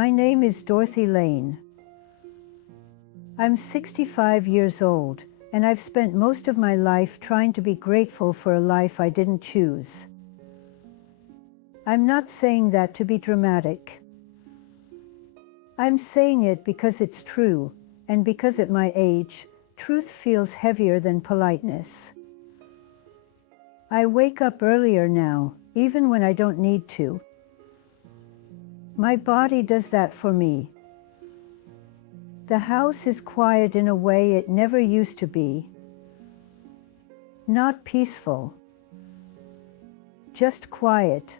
My name is Dorothy Lane. I'm 65 years old, and I've spent most of my life trying to be grateful for a life I didn't choose. I'm not saying that to be dramatic. I'm saying it because it's true, and because at my age, truth feels heavier than politeness. I wake up earlier now, even when I don't need to. My body does that for me. The house is quiet in a way it never used to be. Not peaceful. Just quiet.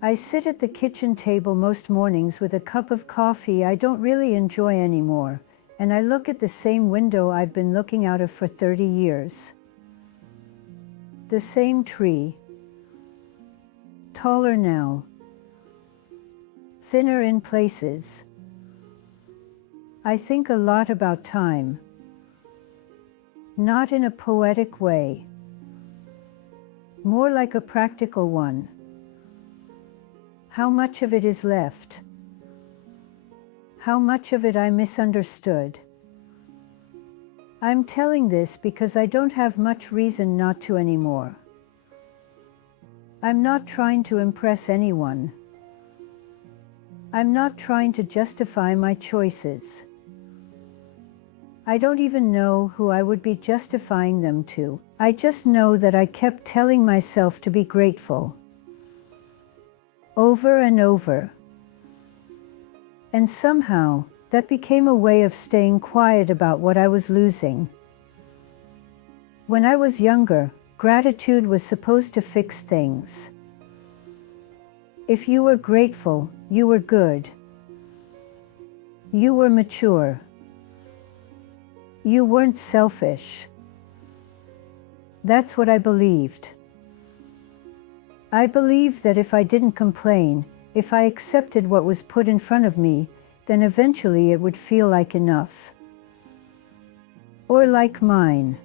I sit at the kitchen table most mornings with a cup of coffee I don't really enjoy anymore, and I look at the same window I've been looking out of for 30 years. The same tree. Taller now. Thinner in places. I think a lot about time. Not in a poetic way. More like a practical one. How much of it is left? How much of it I misunderstood? I'm telling this because I don't have much reason not to anymore. I'm not trying to impress anyone. I'm not trying to justify my choices. I don't even know who I would be justifying them to. I just know that I kept telling myself to be grateful. Over and over. And somehow, that became a way of staying quiet about what I was losing. When I was younger, gratitude was supposed to fix things. If you were grateful, you were good. You were mature. You weren't selfish. That's what I believed. I believed that if I didn't complain, if I accepted what was put in front of me, then eventually it would feel like enough. Or like mine.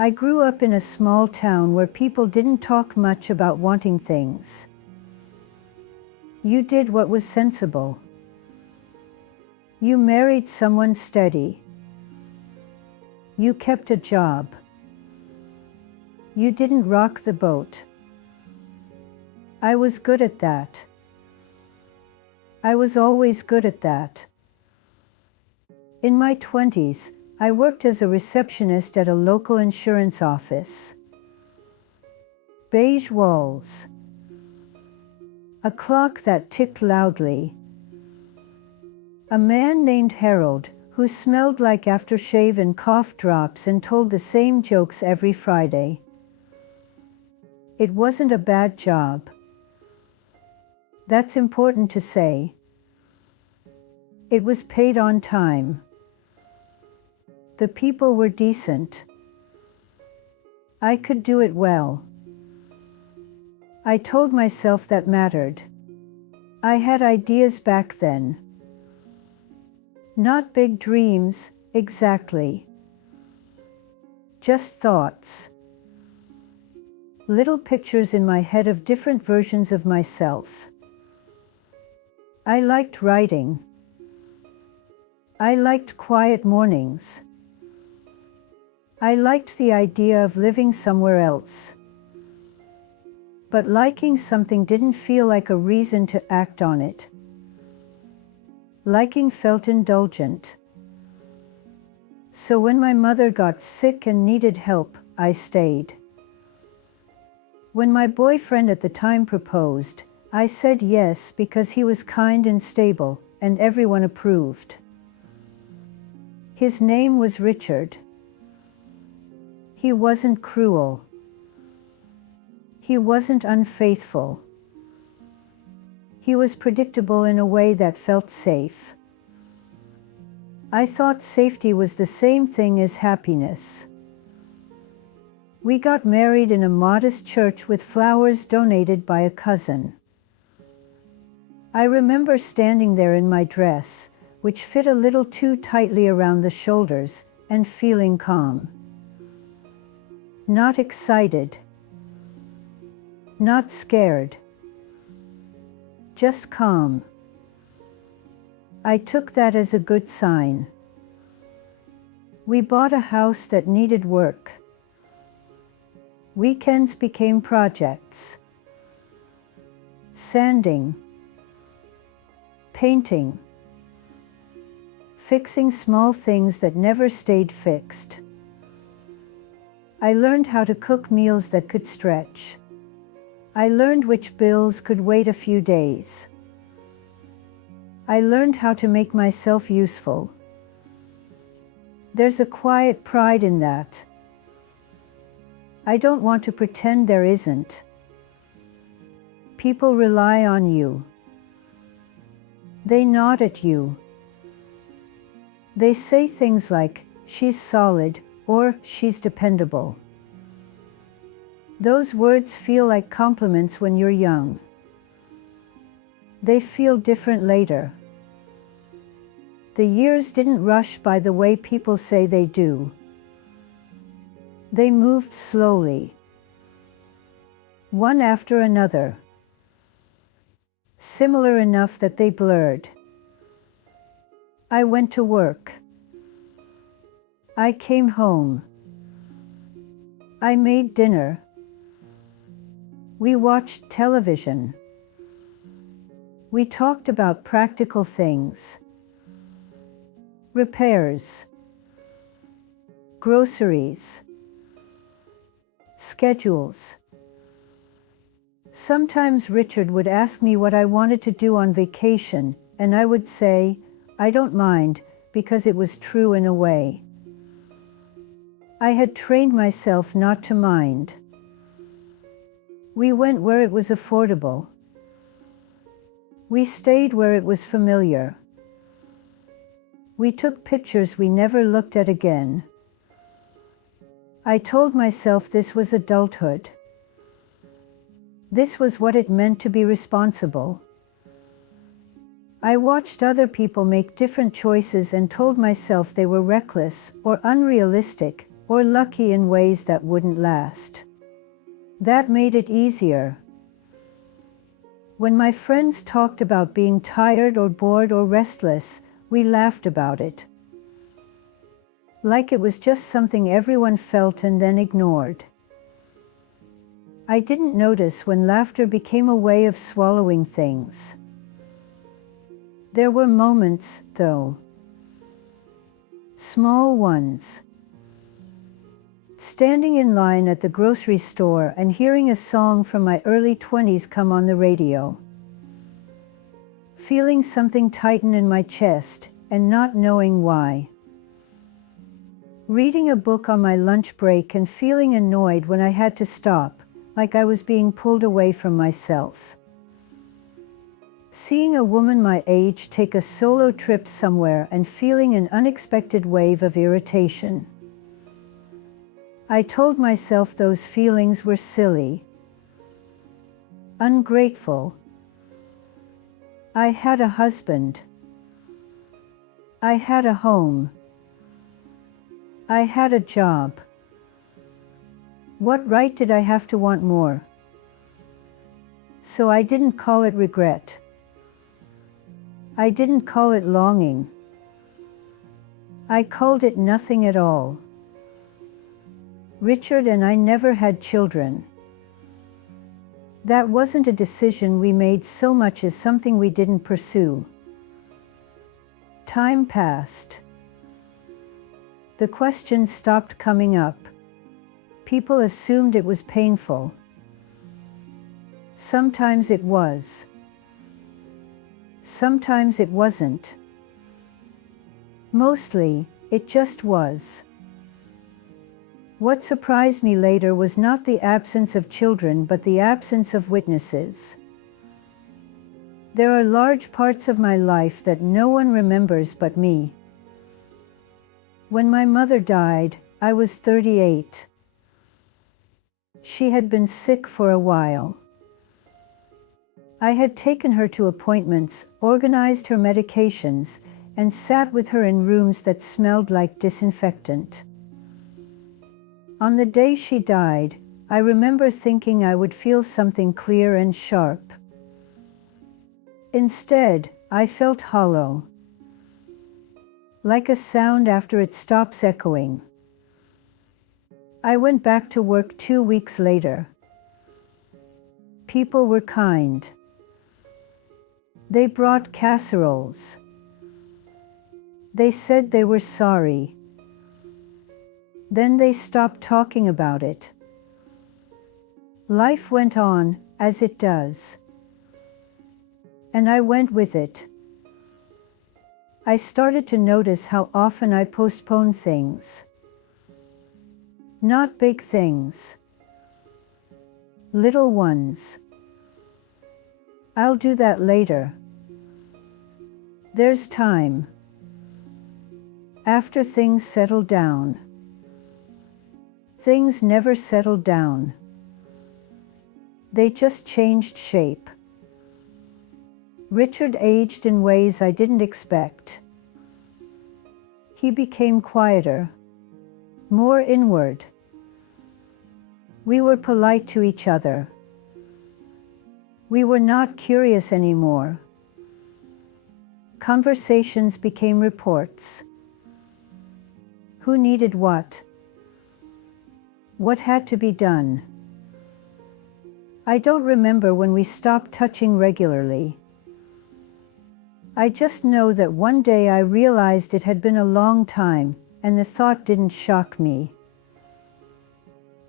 I grew up in a small town where people didn't talk much about wanting things. You did what was sensible. You married someone steady. You kept a job. You didn't rock the boat. I was good at that. I was always good at that. In my 20s, I worked as a receptionist at a local insurance office. Beige walls. A clock that ticked loudly. A man named Harold, who smelled like aftershave and cough drops and told the same jokes every Friday. It wasn't a bad job. That's important to say. It was paid on time. The people were decent. I could do it well. I told myself that mattered. I had ideas back then. Not big dreams, exactly. Just thoughts. Little pictures in my head of different versions of myself. I liked writing. I liked quiet mornings. I liked the idea of living somewhere else. But liking something didn't feel like a reason to act on it. Liking felt indulgent. So when my mother got sick and needed help, I stayed. When my boyfriend at the time proposed, I said yes because he was kind and stable, and everyone approved. His name was Richard. He wasn't cruel. He wasn't unfaithful. He was predictable in a way that felt safe. I thought safety was the same thing as happiness. We got married in a modest church with flowers donated by a cousin. I remember standing there in my dress, which fit a little too tightly around the shoulders, and feeling calm. Not excited. Not scared. just calm. I took that as a good sign. We bought a house that needed work. Weekends became projects. Sanding, painting, fixing small things that never stayed fixed. I learned how to cook meals that could stretch. I learned which bills could wait a few days. I learned how to make myself useful. There's a quiet pride in that. I don't want to pretend there isn't. People rely on you. They nod at you. They say things like, "She's solid," or "She's dependable." Those words feel like compliments when you're young. They feel different later. The years didn't rush by the way people say they do. They moved slowly, one after another, similar enough that they blurred. I went to work. I came home. I made dinner. We watched television. We talked about practical things. Repairs, groceries, schedules. Sometimes Richard would ask me what I wanted to do on vacation, and I would say, "I don't mind," because it was true in a way. I had trained myself not to mind. We went where it was affordable. We stayed where it was familiar. We took pictures we never looked at again. I told myself this was adulthood. This was what it meant to be responsible. I watched other people make different choices and told myself they were reckless, or unrealistic, or lucky in ways that wouldn't last. That made it easier. When my friends talked about being tired or bored or restless, we laughed about it. Like it was just something everyone felt and then ignored. I didn't notice when laughter became a way of swallowing things. There were moments, though. Small ones. Standing in line at the grocery store and hearing a song from my early 20s come on the radio. Feeling something tighten in my chest and not knowing why. Reading a book on my lunch break and feeling annoyed when I had to stop, like I was being pulled away from myself. Seeing a woman my age take a solo trip somewhere and feeling an unexpected wave of irritation. I told myself those feelings were silly. Ungrateful. I had a husband. I had a home. I had a job. What right did I have to want more? So I didn't call it regret. I didn't call it longing. I called it nothing at all. Richard and I never had children. That wasn't a decision we made so much as something we didn't pursue. Time passed. The question stopped coming up. People assumed it was painful. Sometimes it was. Sometimes it wasn't. Mostly, it just was. What surprised me later was not the absence of children but the absence of witnesses. There are large parts of my life that no one remembers but me. When my mother died, I was 38. She had been sick for a while. I had taken her to appointments, organized her medications, and sat with her in rooms that smelled like disinfectant. On the day she died, I remember thinking I would feel something clear and sharp. Instead, I felt hollow, like a sound after it stops echoing. I went back to work 2 weeks later. People were kind. They brought casseroles. They said they were sorry. Then they stopped talking about it. Life went on, as it does. And I went with it. I started to notice how often I postponed things. Not big things. Little ones. I'll do that later. There's time. After things settle down. Things never settled down. They just changed shape. Richard aged in ways I didn't expect. He became quieter, more inward. We were polite to each other. We were not curious anymore. Conversations became reports. Who needed what? What had to be done? I don't remember when we stopped touching regularly. I just know that one day I realized it had been a long time, and the thought didn't shock me.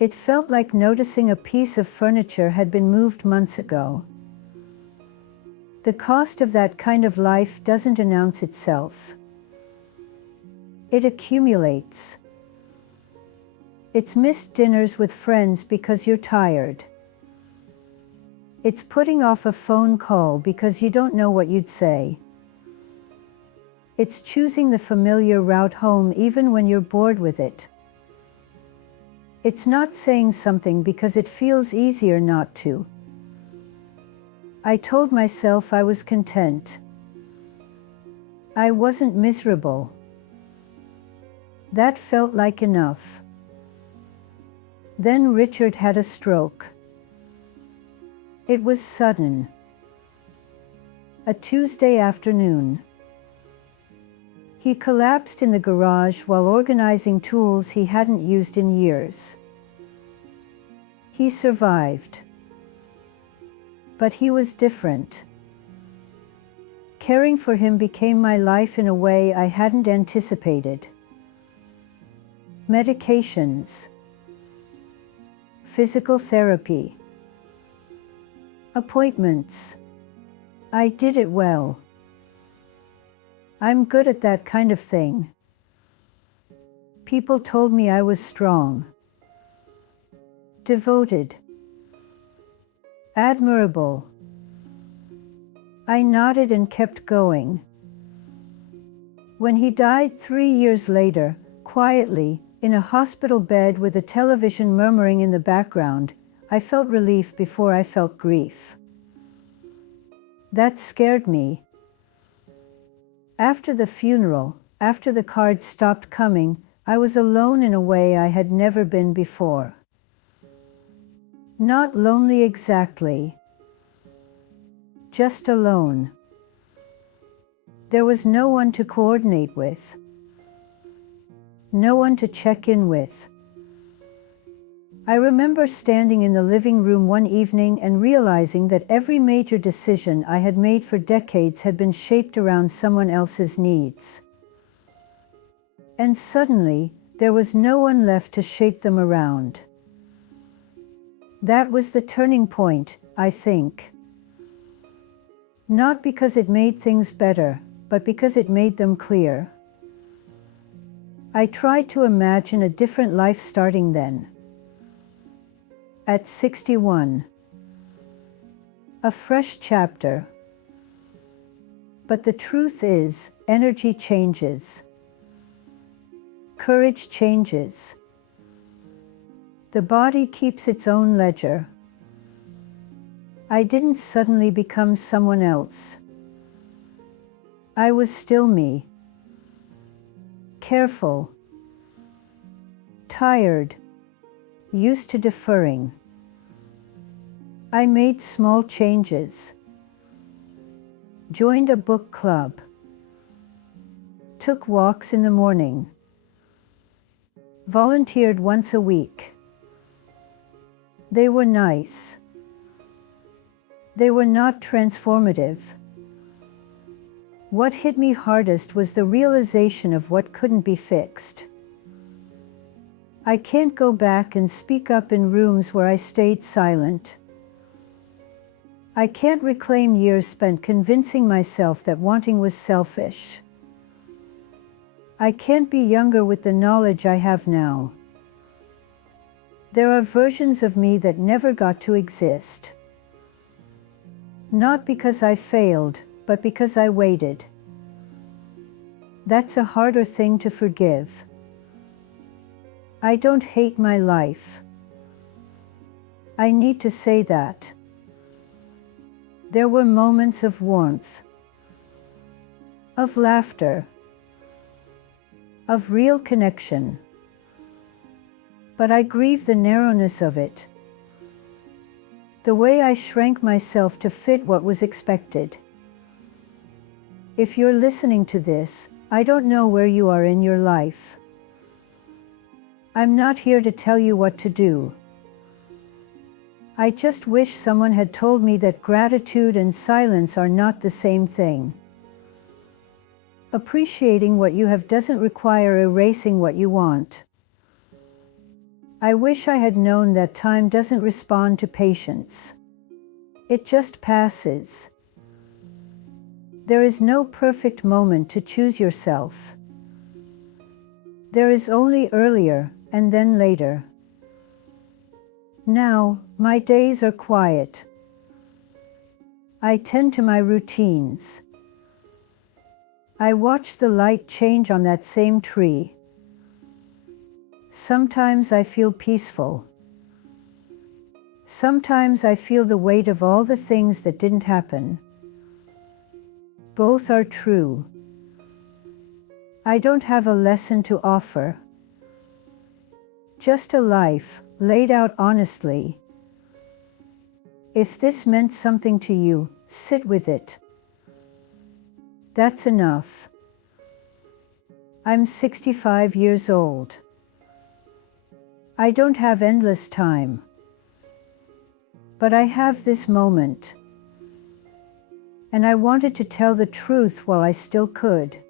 It felt like noticing a piece of furniture had been moved months ago. The cost of that kind of life doesn't announce itself. It accumulates. It's missed dinners with friends because you're tired. It's putting off a phone call because you don't know what you'd say. It's choosing the familiar route home even when you're bored with it. It's not saying something because it feels easier not to. I told myself I was content. I wasn't miserable. That felt like enough. Then Richard had a stroke. It was sudden. A Tuesday afternoon. He collapsed in the garage while organizing tools he hadn't used in years. He survived. But he was different. Caring for him became my life in a way I hadn't anticipated. Medications. Physical therapy. Appointments. I did it well. I'm good at that kind of thing. People told me I was strong. Devoted. Admirable. I nodded and kept going. When he died 3 years later, quietly, in a hospital bed with a television murmuring in the background, I felt relief before I felt grief. That scared me. After the funeral, after the cards stopped coming, I was alone in a way I had never been before. Not lonely exactly. Just alone. There was no one to coordinate with. No one to check in with. I remember standing in the living room one evening and realizing that every major decision I had made for decades had been shaped around someone else's needs. And suddenly, there was no one left to shape them around. That was the turning point, I think. Not because it made things better, but because it made them clear. I tried to imagine a different life starting then. At 61. A fresh chapter. But the truth is, energy changes. Courage changes. The body keeps its own ledger. I didn't suddenly become someone else. I was still me. Careful. Tired. Used to deferring. I made small changes. joined a book club, took walks in the morning, volunteered once a week. They were nice. They were not transformative. What hit me hardest was the realization of what couldn't be fixed. I can't go back and speak up in rooms where I stayed silent. I can't reclaim years spent convincing myself that wanting was selfish. I can't be younger with the knowledge I have now. There are versions of me that never got to exist. Not because I failed, but because I waited. That's a harder thing to forgive. I don't hate my life. I need to say that. There were moments of warmth, of laughter, of real connection. But I grieve the narrowness of it. The way I shrank myself to fit what was expected. If you're listening to this, I don't know where you are in your life. I'm not here to tell you what to do. I just wish someone had told me that gratitude and silence are not the same thing. Appreciating what you have doesn't require erasing what you want. I wish I had known that time doesn't respond to patience. It just passes. There is no perfect moment to choose yourself. There is only earlier and then later. Now, my days are quiet. I tend to my routines. I watch the light change on that same tree. Sometimes I feel peaceful. Sometimes I feel the weight of all the things that didn't happen. Both are true. I don't have a lesson to offer. Just a life, laid out honestly. If this meant something to you, sit with it. That's enough. I'm 65 years old. I don't have endless time. But I have this moment. And I wanted to tell the truth while I still could.